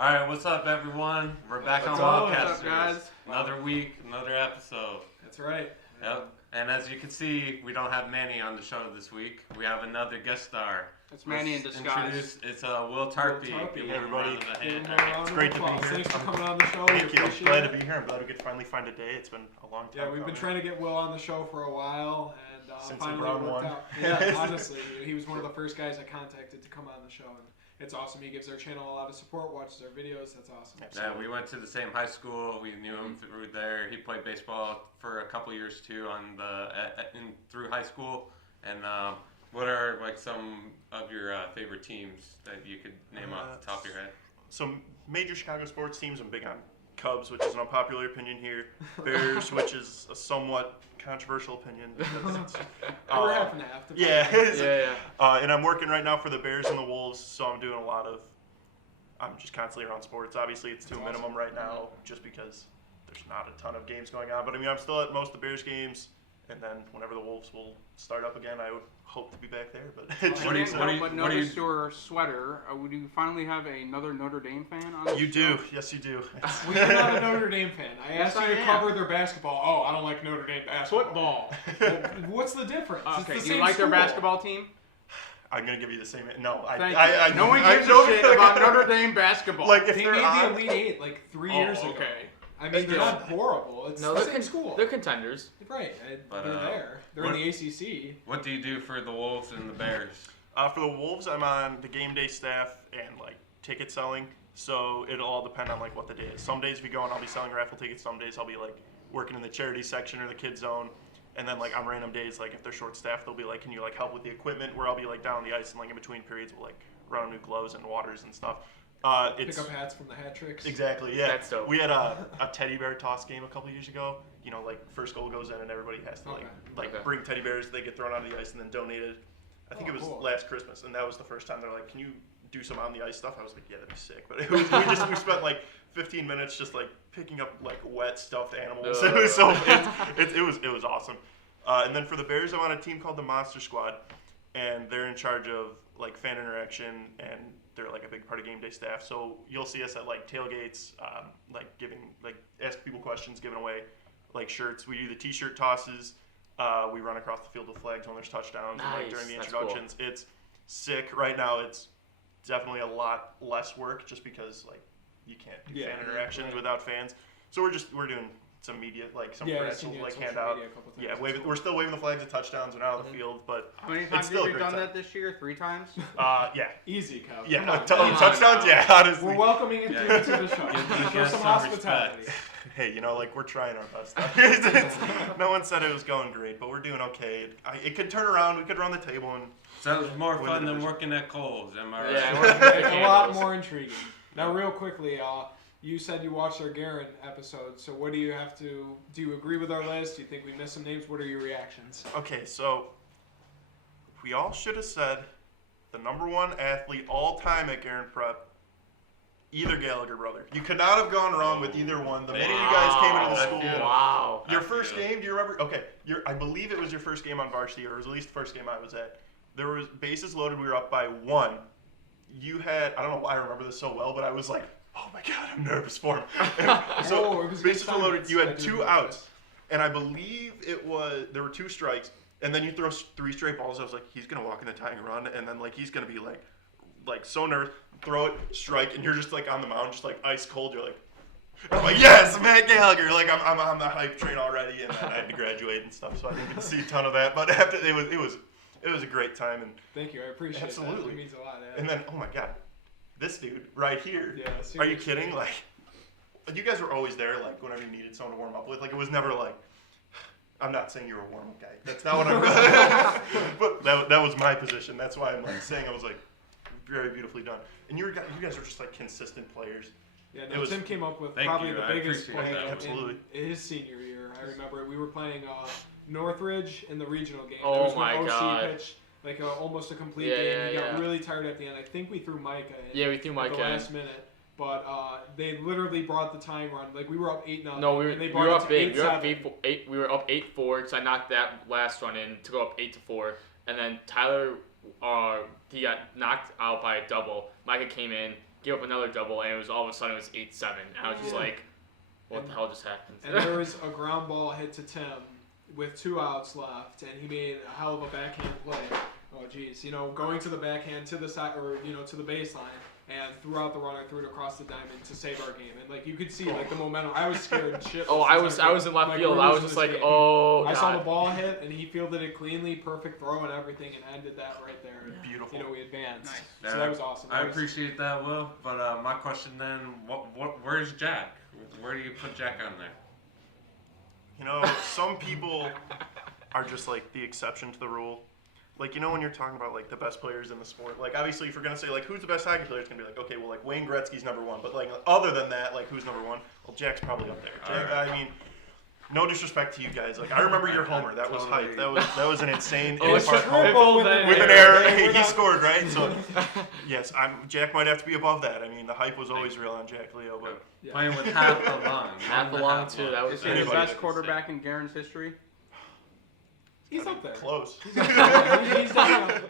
All right, what's up, everyone? We're back on Wildcasters. What's up, guys? Another week, another episode. That's right. Yep. And as you can see, we don't have Manny on the show this week. We have another guest star. It's Manny in disguise. It's Will Tarpey. Hey, everybody. It's great to be here. Thanks for coming on the show. Thank you. I'm glad to be here. I'm glad we could finally find a day. It's been a long time. Yeah, we've been trying to get Will on the show for a while, and Since finally round worked one. out. Yeah, honestly, he was one of the first guys I contacted to come on the show. And it's awesome. He gives our channel a lot of support, watches our videos. That's awesome. Yeah, we went to the same high school. We knew him through there. He played baseball for a couple years too through high school. And what are like some of your favorite teams that you could name off the top of your head? Some major Chicago sports teams. I'm big on Cubs, which is an unpopular opinion here. Bears, which is a somewhat controversial opinion. We're half and half. Yeah. And I'm working right now for the Bears and the Wolves, so I'm doing I'm just constantly around sports. Obviously, it's to a minimum right now, just because there's not a ton of games going on. But I mean, I'm still at most of the Bears games, and then whenever the Wolves will start up again, I would hope to be back there. But Notice your sweater. Would you finally have another Notre Dame fan on? You do. Yes, you do. Well, you're not a Notre Dame fan. I asked you to cover their basketball. Oh, I don't like Notre Dame basketball. Football. Well, what's the difference? Okay, it's the do you same like their school. basketball team? I'm gonna give you the same. No, No one gives a shit about Notre Dame basketball. Like if They they're made on, the Elite Eight like 3 years ago. Okay. I mean, they're not horrible. It's the same school. They're contenders. Right. But, they're there. They're in the ACC. What do you do for the Wolves and the Bears? For the Wolves, I'm on the game day staff and like ticket selling. So it'll all depend on like what the day is. Some days we go and I'll be selling raffle tickets. Some days I'll be like working in the charity section or the kids zone. And then like on random days, like if they're short staffed, they'll be like, "Can you like help with the equipment?" Where I'll be like down on the ice and like in between periods, we'll like run new gloves and waters and stuff. Pick up hats from the hat tricks. Exactly, yeah. That's dope. We had a teddy bear toss game a couple years ago. You know, like first goal goes in and everybody has to bring teddy bears. They get thrown onto the ice and then donated. I think it was last Christmas, and that was the first time they're like, "Can you do some on the ice stuff?" I was like, "Yeah, that'd be sick." But it was, we spent like 15 minutes just like picking up like wet stuffed animals. It was awesome. And then for the Bears, I'm on a team called the Monster Squad, and they're in charge of like fan interaction, and they're like a big part of game day staff. So you'll see us at like tailgates, ask people questions, giving away like shirts. We do the t-shirt tosses. We run across the field with flags when there's touchdowns. Nice. And like during the That's introductions. cool. It's sick. Right now it's definitely a lot less work just because like you can't do fan interactions without fans. So we're doing some media, like some grants will like hand out. Yeah, we're still waving the flags at touchdowns. We're not on the field, but How many times have you done that this year? 3 times? Yeah. Easy, Kyle. Yeah, Come on. touchdowns. Yeah, honestly. We're welcoming you to the show. Show some hospitality. Hey, you know, like we're trying our best. No one said it was going great, but we're doing okay. It could turn around. We could run the table and. Sounds more fun than working at Kohl's, am I right? Yeah, a lot more intriguing. Now, real quickly, you said you watched our Garen episode, so what do you have to... Do you agree with our list? Do you think we missed some names? What are your reactions? Okay, so we all should have said the #1 athlete all time at Garen Prep, either Gallagher brother. You could not have gone wrong with either one. The minute you guys came into the school... Wow. Your first game, do you remember? Okay, I believe it was your first game on varsity, or it was at least the first game I was at. There was bases loaded. We were up by 1. You had... I don't know why I remember this so well, but I was like... Oh my God, I'm nervous for him. So bases were loaded. You had 2 outs, and I believe there were 2 strikes, and then you throw 3 straight balls. I was like, he's gonna walk in the tying run, and then like he's gonna be like so nervous. Throw it, strike, and you're just like on the mound, just like ice cold. You're like, I'm like, yes, Matt Gallagher. Like I'm on the hype train already, and then I had to graduate and stuff, so I didn't get to see a ton of that. But after it was a great time, and thank you, I appreciate that. It means a lot. Yeah. And then, oh my God. This dude right here. Yeah, are you kidding? Like, you guys were always there, like, whenever you needed someone to warm up with. Like, it was never like, I'm not saying you're a warm-up guy. That's not what I'm But that was my position. That's why I'm, like, saying I was, like, very beautifully done. And you guys are just, like, consistent players. Yeah, no, Tim came up with probably the biggest play in his senior year. I remember we were playing Northridge in the regional game. Oh, that was my when OC God. pitched. Like almost a complete game. We got really tired at the end. I think we threw Micah in. Yeah, we threw Micah at the last minute. But they literally brought the tying run. Like we were up 8-0. No, we were up big. We were up 8-4 because I knocked that last run in to go up 8-4. And then Tyler he got knocked out by a double. Micah came in, gave up another double, and it was all of a sudden it was 8-7. And I was just like, what the hell just happened? And there was a ground ball hit to Tim with 2 outs left, and he made a hell of a backhand play. Oh, geez. Going to the backhand to the side, or, to the baseline, and threw out the runner, threw it across the diamond to save our game. And, you could see, the momentum. I was scared shitless. Oh, I was in left field. I was just like, oh, I God. saw the ball hit, and he fielded it cleanly, perfect throw and everything, and ended that right there. And, Beautiful. we advanced. Nice. So that was awesome. I appreciate that, Will. But my question then, where's Jack? Where do you put Jack on there? Some people are just the exception to the rule. When you're talking about the best players in the sport, obviously if you're gonna say who's the best hockey player, it's gonna be okay, well Wayne Gretzky's number one, but other than that, who's number one? Well, Jack's probably up there. Jack, I mean, no disrespect to you guys. I remember your homer. That was hype. That was an insane in-park homer with an error. Hey, he scored, right? So yes, Jack might have to be above that. I mean, the hype was always real on Jack Leo, but playing with half a lung. Half a lung too. That was Is he the best quarterback in Garen's history? He's up there. close. He's definitely up there.